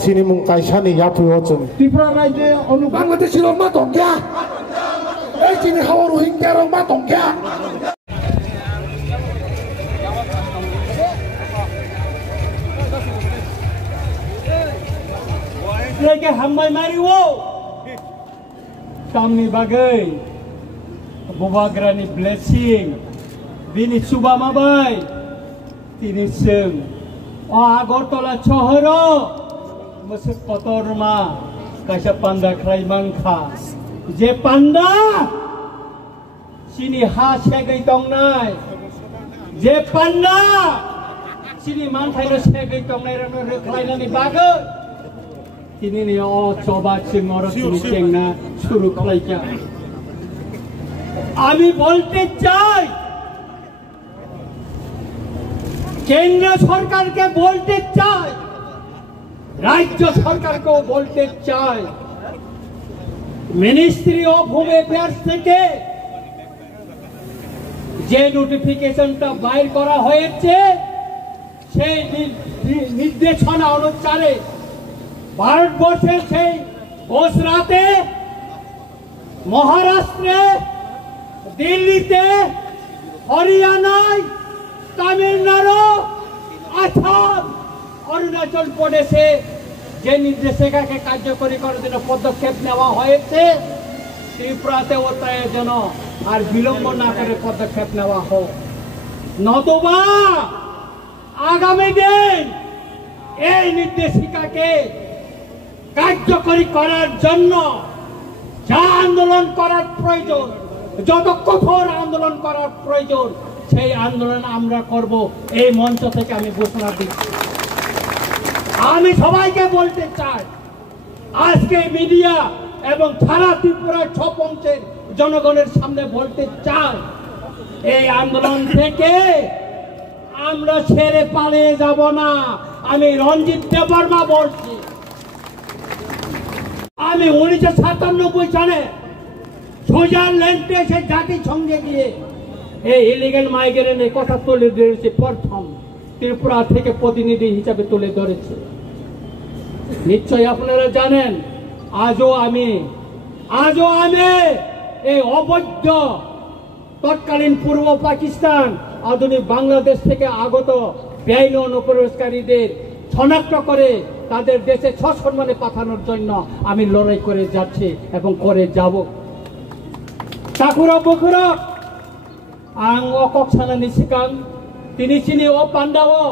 sini mung kaisani yatu yocen. Tripura raje onu Bangladesh rong ma tongkya. Sini hawa Rohingya rong ma tongkya. Lagi hambai mari wo. Kami bagai Bubagrani blessing Bini Subama bai Tini seng Agortola Chohoro Masuk Kotorma Kasha Panda Kraimangka Je Panda Sini ha segai tongnai Je Panda Sini mantai segai tongnai rano reklainani bagai Tini ni coba cengor sini cengna suruh kelaja. আমি বলতে চাই কেন্দ্র সরকারকে বলতে চাই রাজ্য সরকারকেও বলতে চাই মিনিস্ট্রি অফ হোম অ্যাফেয়ার্স থেকে যে নোটিফিকেশনটা বাইর করা হয়েছে সেই নির্দেশনা অনুসারে ভারতবর্ষের সেই গুজরাটে মহারাষ্ট্রে দিল্লিতে হরিয়ানায় তামিলনাড়ু আসাম অরুণাচল প্রদেশে যে নির্দেশিকাকে কার্যকরী করার জন্য পদক্ষেপ নেওয়া হয়েছে ত্রিপুরাতেও তাই যেন আর বিলম্ব না করে পদক্ষেপ নেওয়া হোক নতুবা আগামী দিন এই নির্দেশিকাকে কার্যকরী করার জন্য যা আন্দোলন করার প্রয়োজন যত কঠোর আন্দোলন করার প্রয়োজন সেই আন্দোলন আমরা করব এই মঞ্চ থেকে আমি ঘোষণা দিচ্ছি আমি সবাইকে বলতে চাই আজকে মিডিয়া এবং সারা ত্রিপুরার 6 পঞ্চের জনগণের সামনে বলতে চাই এই আন্দোলন থেকে আমরা ছেড়ে পালিয়ে যাব না আমি রঞ্জিত দেববর্মা বলছি আমি 1997 সালে সুইজারল্যান্ডে সে জাতিসংঘে গিয়ে এই ইলিগাল মাইগ্রেন্টের কথা তুলে ধরেছে প্রথম ত্রিপুরা থেকে প্রতিনিধি হিসেবে তুলে ধরেছে নিশ্চয়ই আপনারা জানেন আজও আমি এই অবৈধ তৎকালীন পূর্ব পাকিস্তান আধুনিক বাংলাদেশ থেকে আগত বেআইনি অনুপ্রবেশকারীদের শনাক্ত করে তাদের দেশে সসম্মানে পাঠানোর জন্য আমি লড়াই করে যাচ্ছি এবং করে যাব ঠাকুরা বকুরা আং অকছানা নিশিকাং তিনি চিনি ও পান্ডাও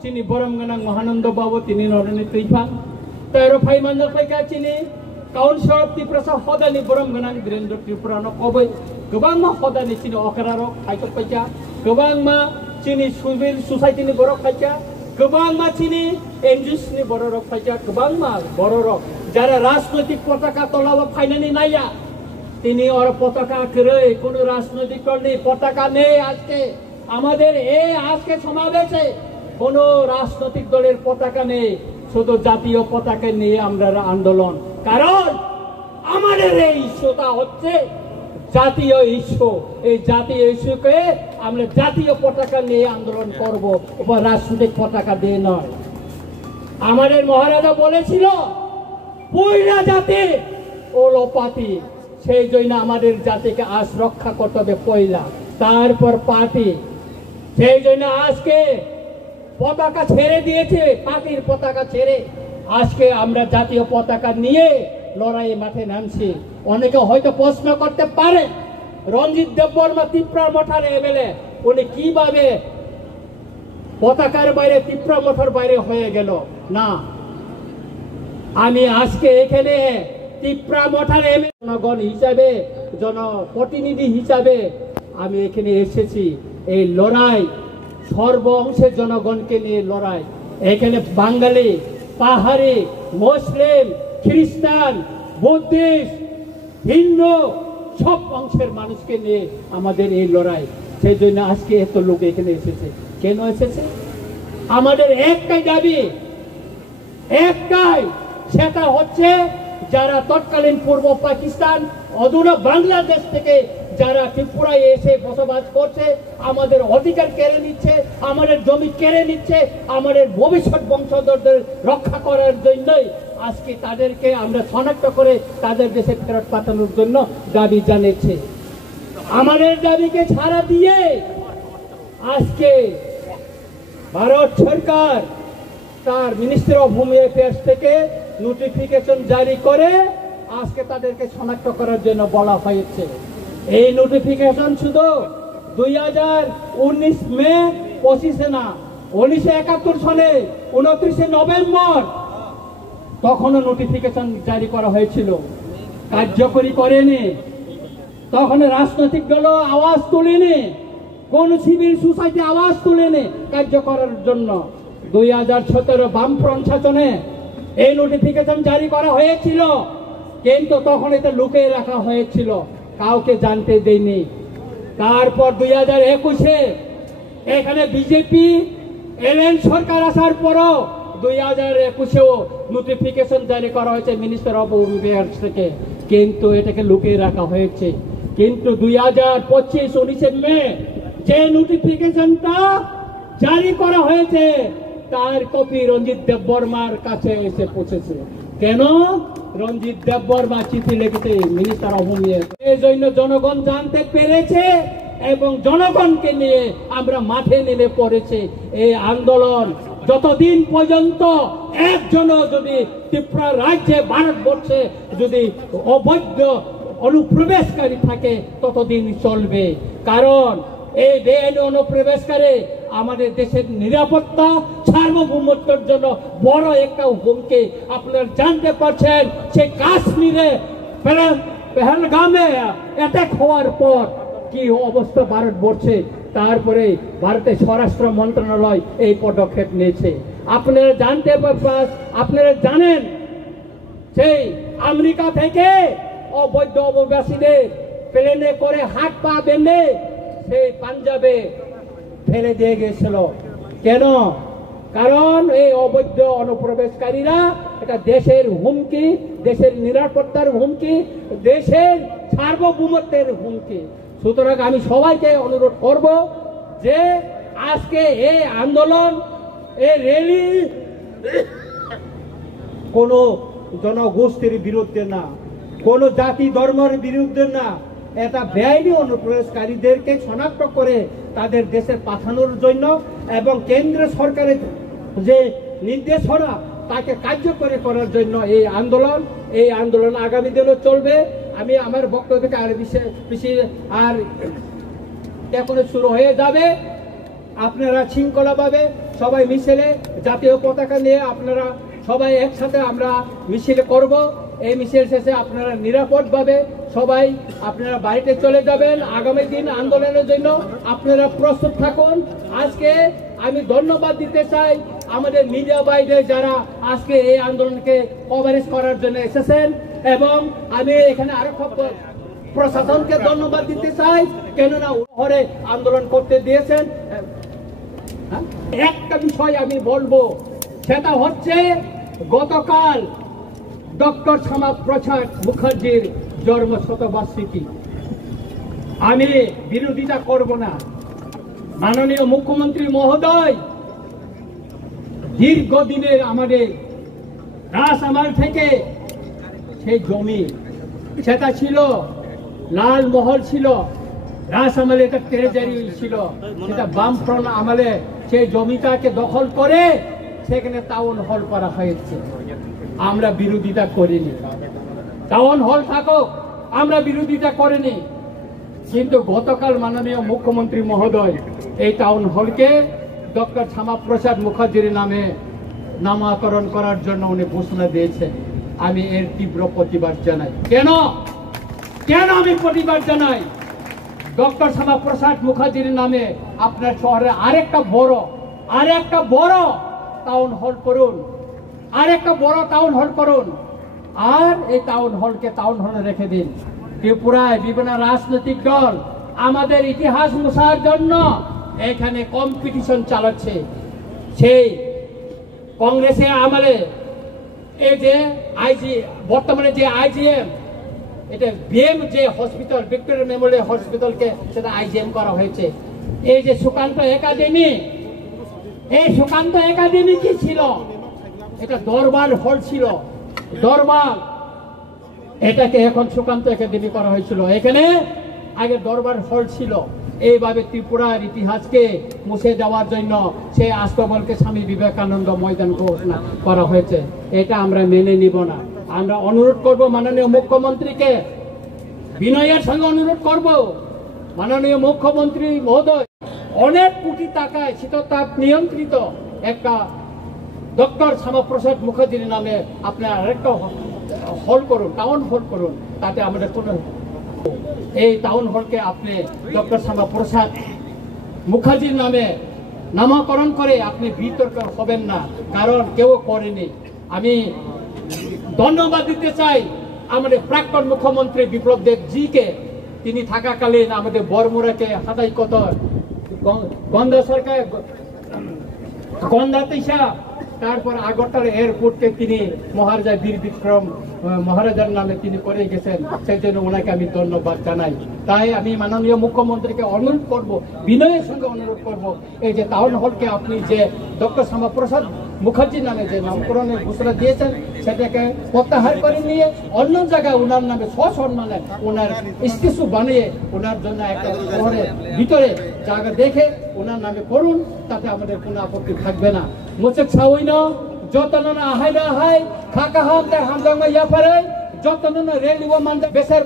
চিনি বরমগানাং মহানন্দ বাবু তিনি নরনি তৈফাং তেরো ফাই মান্দাল ফাইকা চিনি কাউন্সিল অফ ত্রিপুরা হদানি বরমগানাং বীরেন্দ্র ত্রিপুরাनो কबै गोबां मा हदानि चिनि अकरारक फाइटक फाइका गोबां मा चिनि सिभिल ससाइटिनि बरक फाइका गोबां मा चिनि एनजिओसनि बरक फाइका गोबां मा बरक যারা রাজনৈতিক পতাকা তলাব ফাইনানি নাইয়া তিনি ওর পতাকা করে কোন রাজনৈতিক দল নেই পতাকা নেই আজকে আমাদের এই আজকে সমাবেশে কোন রাজনৈতিক দলের পতাকা নেই শুধু জাতীয় পতাকা নিয়ে আমরা আন্দোলন কারণ আমাদের এই ইস্যুটা হচ্ছে জাতীয় ইস্যু এই জাতীয় ইস্যুকে আমরা জাতীয় পতাকা নিয়ে আন্দোলন করব উপর রাজনৈতিক পতাকা দিয়ে নয় আমাদের মহারাজা বলেছিল পুইরা জাতি ও লোপাতি সেই জন্য আমাদের জাতিকে আজ রক্ষা করতে হবে পয়লা তারপর পার্টি সেই জন্য আজকে পতাকা ছেড়ে দিয়েছে পার্টির পতাকা ছেড়ে আজকে আমরা জাতীয় পতাকা নিয়ে লড়াই মাঠে নামছি অনেকে হয়তো প্রশ্ন করতে পারে রঞ্জিত দেববর্মা ত্রিপুরা মঠার এমএলএ উনি কিভাবে পতাকার বাইরে ত্রিপুরা মঠার বাইরে হয়ে গেল না আমি আজকে এখানে ত্রিপুরা মঠার এমএলএ জনগণ হিসাবে জনপ্রতিনিধি হিসাবে আমি এখানে এসেছি এই লড়াই সর্ব অংশের জনগণকে নিয়ে লড়াই এখানে বাঙালি পাহাড়ি মুসলিম খ্রিস্টান বুদ্ধিস্ট হিন্দু সব অংশের মানুষকে নিয়ে আমাদের এই লড়াই সেই জন্য আজকে এত লোক এখানে এসেছে কেন এসেছে আমাদের একটাই দাবি একটাই সেটা হচ্ছে যারা তৎকালীন পূর্ব পাকিস্তান অধুনা বাংলাদেশ থেকে যারা ত্রিপুরায় এসে বসবাস করছে, আমাদের অধিকার কেড়ে নিচ্ছে, আমাদের জমি কেড়ে নিচ্ছে, আমাদের ভবিষ্যৎ বংশধরদের রক্ষা করার জন্যই আজকে তাদেরকে আমরা শনাক্ত করে তাদের দেশে ফেরত পাঠানোর জন্য দাবি জানিয়েছে। আমাদের দাবিকে ছাড়া দিয়ে আজকে ভারত সরকার তার মিনিস্ট্রি অফ হোম অ্যাফেয়ার্স থেকে নোটিফিকেশন জারি করে আজকে তাদেরকে শনাক্ত করার জন্য বলা হয়েছে। এই নোটিফিকেশন শুধু 2019 মে 25 না, 1971 সালে 29 নভেম্বর তখনও নোটিফিকেশন জারি করা হয়েছিল, কার্যকরী করেনি। তখন রাজনৈতিক দল আওয়াজ তোলেনি, কোন সিভিল সোসাইটি আওয়াজ তোলেনি কার্য করার জন্য। 2017 বামফ্রন্ট শাসনে এই নোটিফিকেশন জারি করা হয়েছিল, কিন্তু তখন এটা লুকিয়ে রাখা হয়েছিল, কাউকে জানতে দেয়নি। তারপর 2021-এ এখানে বিজেপি এলেন সরকার আসার পরও 2021-এও নোটিফিকেশন জারি করা হয়েছে মিনিস্টার অফ হোম অ্যাফেয়ার্স থেকে, কিন্তু এটাকে লুকিয়ে রাখা হয়েছে। কিন্তু 2025 19 মে যে নোটিফিকেশনটা জারি করা হয়েছে তার কপি রঞ্জিত দেববর্মার কাছে এসে পৌঁছেছে। কেন? রঞ্জিত দেববর্মা চিঠি লিখেছে মিনিস্টার অফ হোম অ্যাফেয়ার্স। এই জন্য জনগণ জানতে পেরেছে এবং জনগণকে নিয়ে আমরা মাঠে নেমে পড়েছে। এই আন্দোলন যতদিন পর্যন্ত একজনও যদি ত্রিপুরা রাজ্যে ভারতবর্ষে যদি অবৈধ অনুপ্রবেশকারী থাকে ততদিন চলবে। কারণ এই বেআইনি অনুপ্রবেশকারী আমাদের দেশের নিরাপত্তা সার্বভৌমত্বের জন্য বড় একটা হুমকি। আপনারা জানতে পারছেন সে কাশ্মীরে পেহেলগামে অ্যাটাক হওয়ার পর কি অবস্থা ভারতবর্ষে, তারপরে ভারতের স্বরাষ্ট্র মন্ত্রণালয় এই পদক্ষেপ নিয়েছে। আপনারা জানেন সেই আমেরিকা থেকে অবৈধ অভিবাসীদের প্লেনে করে হাত পা বেঁধে সেই পাঞ্জাবে ফেলে দিয়ে গেছিল। কেন? কারণ এই অবৈধ অনুপ্রবেশকারীরা এটা দেশের হুমকি, দেশের নিরাপত্তার হুমকি, দেশের সার্বভৌমত্বের হুমকি। সুতরাং আমি সবাইকে অনুরোধ করব যে আজকে এই আন্দোলন, এই র্যালি কোন জনগোষ্ঠীর বিরুদ্ধে না, কোন জাতি ধর্মের বিরুদ্ধে না, এটা বেআইনি অনুপ্রবেশকারীদেরকে শনাক্ত করে তাদের দেশে পাঠানোর জন্য এবং কেন্দ্র সরকারের যে নির্দেশনা তাকে কার্যকরী করার জন্য এই আন্দোলন আগামী দিনে চলবে। আমি আমার বক্তব্য থেকে আর বেশি আর এখন শুরু হয়ে যাবে। আপনারা শৃঙ্খলাভাবে সবাই মিছিলে জাতীয় পতাকা নিয়ে আপনারা সবাই একসাথে আমরা মিছিল করব। এই মিছিল শেষে আপনারা নিরাপদভাবে সবাই আপনারা বাড়িতে চলে যাবেন। আগামী দিন আন্দোলনের জন্য আপনারা প্রস্তুত থাকুন। আজকে আমি ধন্যবাদ দিতে চাই আমাদের মিডিয়া ভাইদের যারা আজকে এই আন্দোলনকে কভারেজ করার জন্য এসেছেন, এবং আমি এখানে আরো প্রশাসনকে ধন্যবাদ দিতে চাই, কেননা শহরে আন্দোলন করতে দিয়েছেন। একটা বিষয় আমি বলবো, সেটা হচ্ছে গতকাল ডক্টর শ্যামাপ্রসাদ মুখার্জির জন্ম শতবার্ষিকী। আমি বিরোধিতা করব না। মাননীয় মুখ্যমন্ত্রী মহোদয় দীর্ঘদিনের আমাদের রাজআমাল থেকে সেই জমি, সেটা ছিল লাল মহল ছিল, রাজআমালে এটা ট্রেজারি ছিল, সেটা বামফ্রন্ট আমলে সেই জমিটাকে দখল করে সেখানে টাউন হল করা হয়েছে। আমরা বিরোধিতা করিনি, টাউন হল থাকুক, আমরা বিরোধিতা করিনি। কিন্তু গতকাল মাননীয় মুখ্যমন্ত্রী মহোদয় এই টাউন হলকে ডক্টর শ্যামাপ্রসাদ মুখার্জির নামে নামকরণ করার জন্য উনি ঘোষণা দিয়েছেন। আমি এর তীব্র প্রতিবাদ জানাই। কেন আমি প্রতিবাদ জানাই? ডক্টর শ্যামাপ্রসাদ মুখার্জির নামে আপনার শহরে আরেকটা বড় টাউন হল করুন, আরেকটা বড় টাউন হল করুন, আর এই টাউন হলকে টাউন হলে রেখে দিন। ত্রিপুরায় বিভিন্ন রাজনৈতিক দল আমাদের ইতিহাস মোছার জন্য এখানে কম্পিটিশন চালাচ্ছে। সেই কংগ্রেসের আমলে এই যে বর্তমানে যে IGM এটা বিএম যে হসপিটাল ভিক্টোরিয়া মেমোরিয়াল হসপিটালকে সেটা আইজিএম করা হয়েছে। এই যে সুকান্ত একাডেমি, এই সুকান্ত একাডেমি কি ছিল? এটা দরবার হল ছিল, দরবার। এটাকে এখন সুকান্ত একাডেমি করা হয়েছিল। এখানে আগে দরবার হল ছিল। এইভাবে ত্রিপুরার ইতিহাসকে মুছে দেওয়ার জন্য সেই আস্তবলকে স্বামী বিবেকানন্দ ময়দান ঘোষণা করা হয়েছে। এটা আমরা মেনে নিব না। আমরা অনুরোধ করব মাননীয় মুখ্যমন্ত্রীকে, বিনয়ের সঙ্গে অনুরোধ করব, মাননীয় মুখ্যমন্ত্রী মহোদয়, অনেক কোটি টাকায় শীততাপ নিয়ন্ত্রিত একটা ডক্টর শ্যামাপ্রসাদ মুখার্জির নামে আপনার আরেকটা হল করুন, টাউন হল করুন। তাতে আমাদের কোনো এই টাউন হলকে আপনি ডক্টর শ্যামাপ্রসাদ মুখার্জির নামে নামকরণ করে আপনি বিতর্ক হবেন না, কারণ কেউ করেনি। আমি ধন্যবাদ দিতে চাই আমাদের প্রাক্তন মুখ্যমন্ত্রী বিপ্লব দেবজিকে। তিনি থাকাকালীন আমাদের বরমুড়াকে হাতাই কত গন্ধা সরকার গন্ধা তিসা, তারপর আগরতলা এয়ারপোর্টকে তিনি মহারাজা বীর বিক্রম মহারাজার নামে তিনি করে গেছেন। সেই জন্য ওনাকে আমি ধন্যবাদ জানাই। তাই আমি মাননীয় মুখ্যমন্ত্রীকে অনুরোধ করব, বিনয়ের সঙ্গে অনুরোধ করব, এই যে টাউন হলকে আপনি যে ডক্টর শ্যামাপ্রসাদ মুখার্জির নামে যে নামকরণের ঘোষণা দিয়েছেন সেটাকে প্রত্যাহার করে নিয়ে অন্য জায়গায় ওনার নামে সসম্মানে ওনার স্ট্যাচু বানিয়ে ওনার জন্য একটা শহরের ভিতরে জায়গা দেখে ওনার নামে করুন, তাতে আমাদের কোনো আপত্তি থাকবে না। মুচেক ছাউইন যতন আহাই না হাই খাকা হাম তার হামদাঙ্গা ইয়াফারে যতন রেল ও মান বেসার